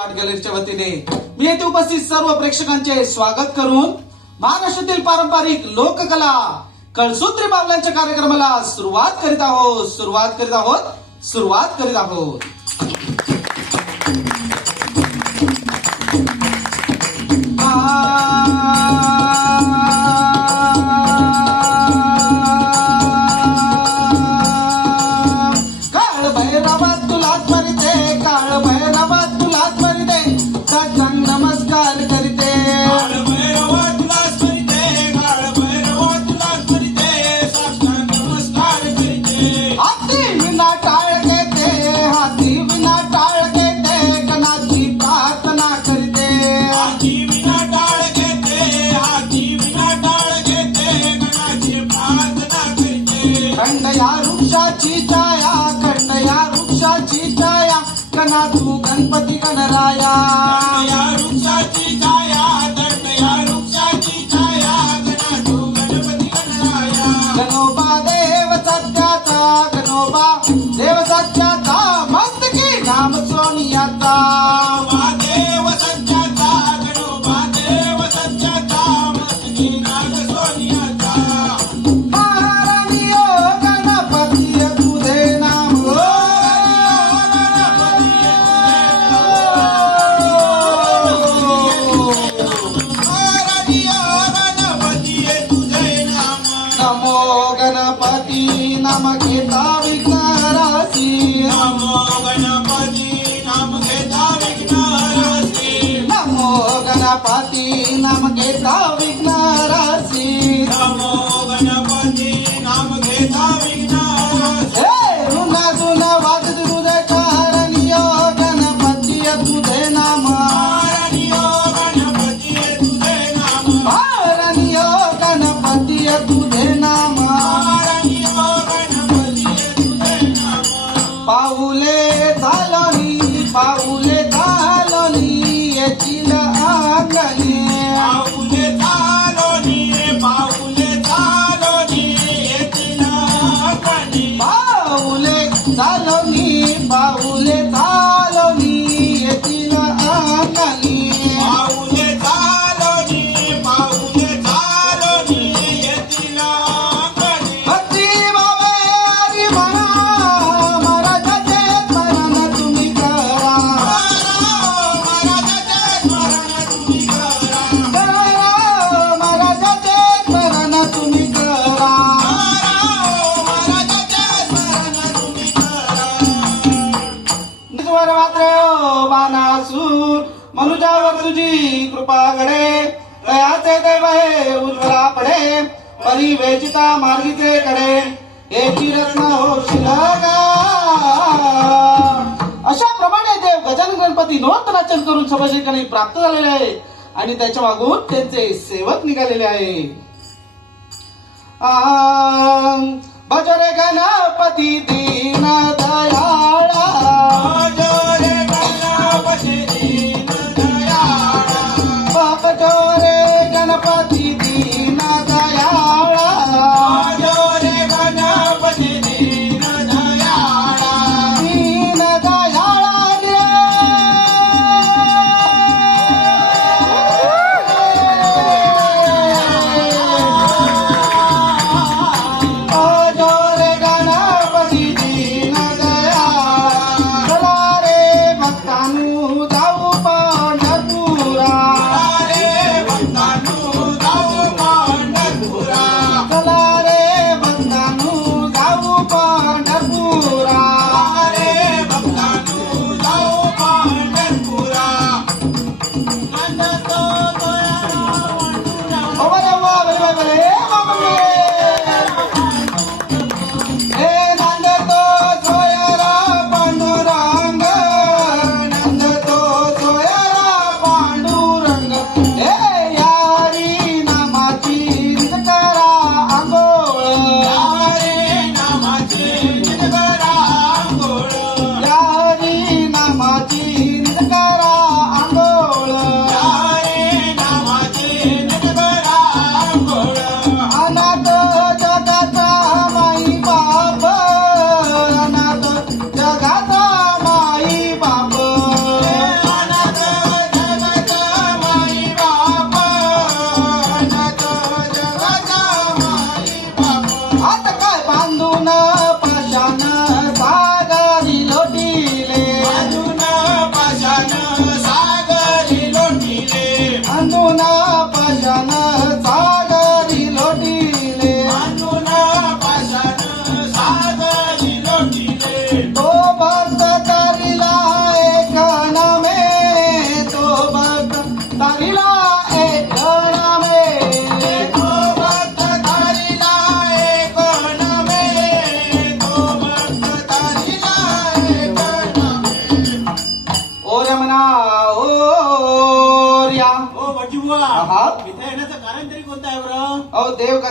Art गॅलरीच्या वतीने मी येथे उपस्थित सर्व प्रेक्षकांचे स्वागत करून महाराष्ट्रातील पारंपरिक लोककला कळसूत्री बाबलांच्या कार्यक्रमाला सुरुवात करीत आहोत. सुरुवात करीत आहोत. सुरुवात करीत आहोत. Ah वृक्षाची छाया कना तू गणपती गणराया। या वृक्षाची छाया या वृक्षाची छाया गणा तू गणपति गणराया। विघ्नराशी मनुजावर तुझी कृपा घडे दयाचे दैव हे उज्वला पडे परिवेचिता मार्गिके कडे हे रत्न होशील अशा प्रमाणे देव गजानन गणपती नोंद रचन करून सभा प्राप्त झालेले आहे आणि त्याच्या मागून त्यांचे सेवक निघालेले आहे. भजरे गणपती दीनाथ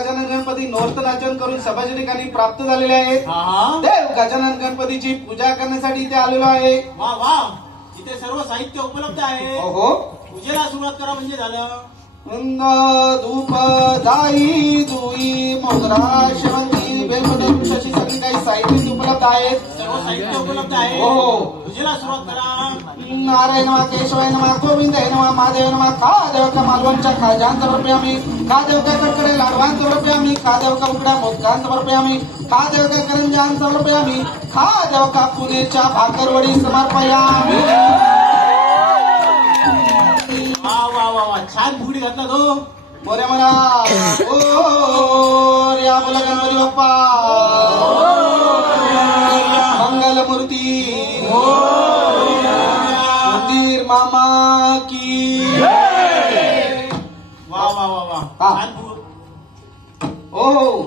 गजानन गणपती नोर्त नाचन करून सभाच्या ठिकाणी प्राप्त झालेले आहेत. हा हा. देव गजानन गणपतीची पूजा करण्यासाठी इथे आलेलो आहे. वा वा. इथे सर्व साहित्य उपलब्ध आहे. हो पूजेला सुरुवात करा म्हणजे झालं. धूप जाई जुई मोगरा वृक्षाची सगळी काही साहित्य उपलब्ध आहेत. सर्व साहित्य उपलब्ध आहे. हो. पूजेला सुरुवात करा. नारायण नमा केशवाय नमा गोविंद नमा महादेव नमा खा देव का मालवणच्या खाजांचा रुपये आम्ही. खा देव का कडकडे लाडवांचा रुपये आम्ही. खा देव का उकड्या मोदकांचा रुपये आम्ही. खा देव का करंजांचा रुपये आम्ही. खा देव का पुणेच्या भाकरवडी समर्पयामी. वा वा वा वा. छान फुगडी घातला तो. मोऱ्या म्हणा ओ या बोला गणपती बाप्पा. मंगलमूर्ती. मंदिर मामा की. वा वा वा वा. हा. फुग- हो हो.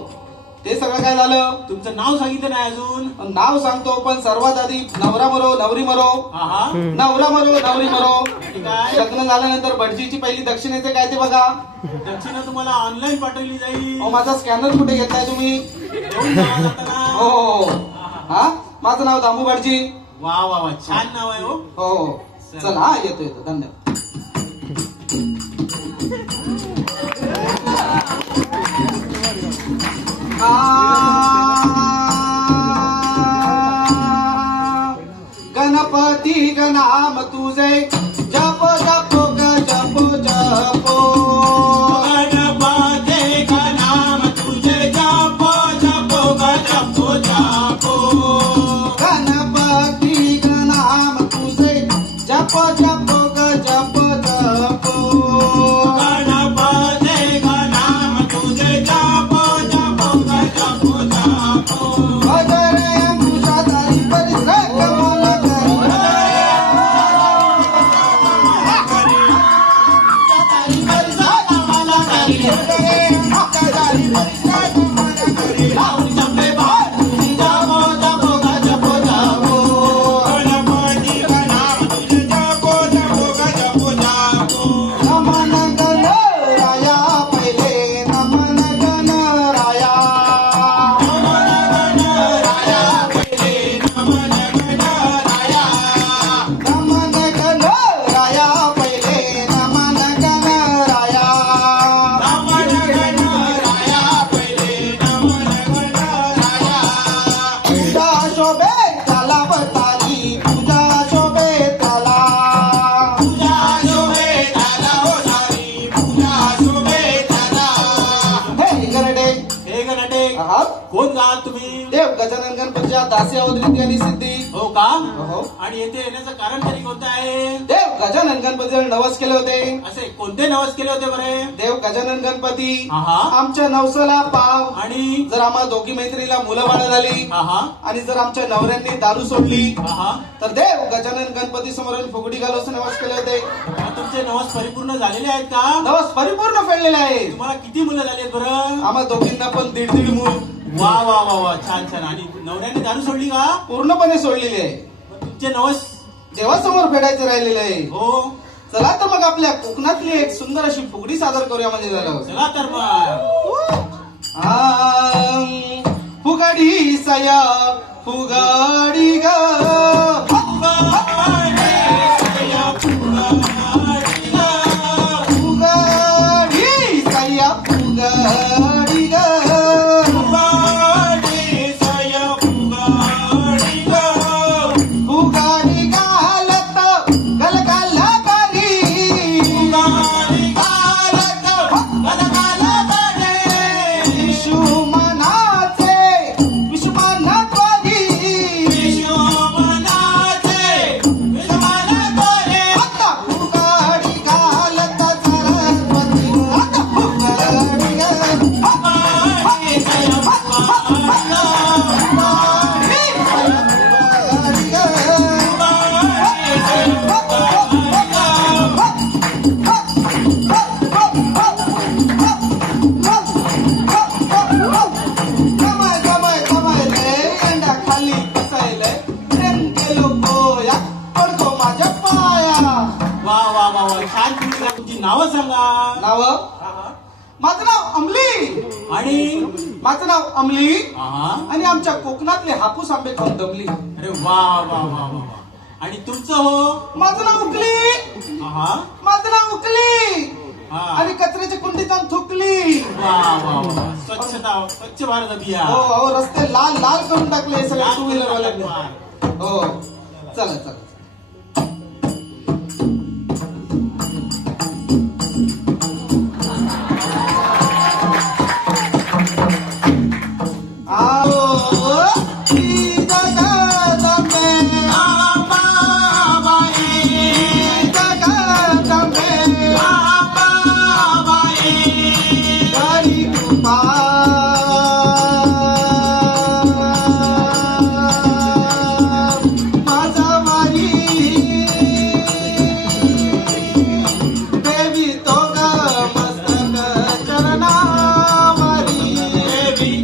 ते सगळं काय झालं? तुमचं नाव सांगितलं नाही अजून. नाव सांगतो पण सर्वात आधी नवरा मरो नवरी मरो. हा हा. नवरा मरो नवरी मरो. लग्न झाल्यानंतर भटजीची पहिली दक्षिणेचे काय ते बघा. दक्षिणा तुम्हाला ऑनलाईन पाठवली जाईल. अहो, माझा स्कॅनर कुठे घेतलाय तुम्ही? घेऊन जावा जाताना. हो हो हो. हा? माझं नाव दामू भटजी. वा वा वा. छान नाव आहे हो. हो हो. चला हा येतो येतो. धन्यवाद. आ, गणपती गणाम तुझे. Bye. गणपती अवधृती आणि सिद्धी. हो का? हो. आणि येथे येण्याचं कारण तरी कोणतं आहे? देव गजानन गणपतीला नवस केले होते. असे कोणते नवस केले होते बरे? देव गजानन गणपती आहा. आमच्या नवसाला पाव. आणि? जर आम्हा दोघी मैत्रीला मुलं बाळ झाली. आहा. आणि जर आमच्या नवऱ्यांनी दारू सोडली. आहा. तर देव गजानन गणपती समोर फुगडी घालू असं नवस केले होते. तुमचे नवस परिपूर्ण झालेले आहेत का? नवस परिपूर्ण फेडलेले आहे तुम्हाला किती मुलं झालेत बरं? आम्हा दोघींना पण दीड दीड मूल. वा वा वा वा छान छान. आणि नवऱ्याने दारू सोडली का? पूर्णपणे सोडलेली आहे. मग तुमचे नवस? देवासमोर फेडायचं राहिलेलं आहे. हो. चला तर मग आपल्या कोकणातली एक सुंदर अशी फुगडी सादर करूया म्हणजे झालं. चला तर मग. फुगडी सया फुगाडी ग. माझं नाव अमली. हा, हा. आणि आमच्या कोकणातले हापूस आंबे खाऊन दमली. अरे वा वा वा वा वा. आणि तुमचं हो? माझं नाव उकली. हा, हा. माझं नाव उकली. हा. आणि कचऱ्याची कुंडीत जाऊन थुकली. वा वा वा. स्वच्छता स्वच्छ भारत अभियान. हो अहो रस्ते लाल लाल करून टाकले हे सगळे टू व्हीलर वाल्यांनी. वा. हो. चला चला.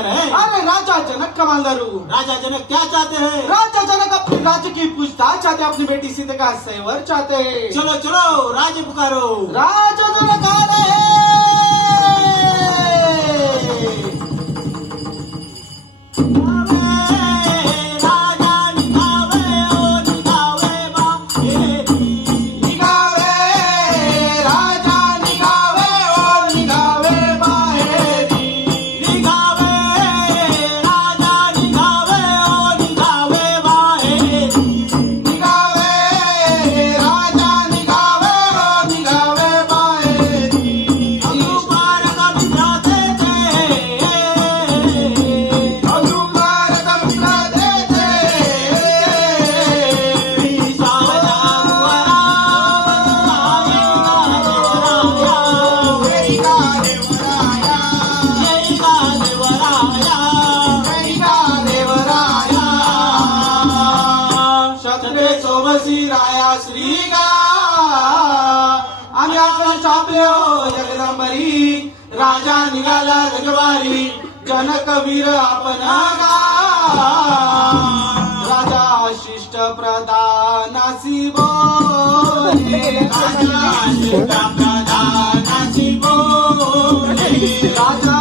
मालदार है। अरे राजा जनक का मालदारू राजा जनक क्या चाहते हैं? राजा जनक अपनी राज्य की पूछताछ चाहते अपनी बेटी सीता का सेवर चाहते चलो चलो राज पुकारो। राजा जनक आ रहे आम्ही आपण छापले हो जगदंबरी. राजा निघाला रजवारी. जनकवीर आपण राजा शिष्ट प्रधानासी बोले राजा शिष्ट प्रधानासी बोले राजा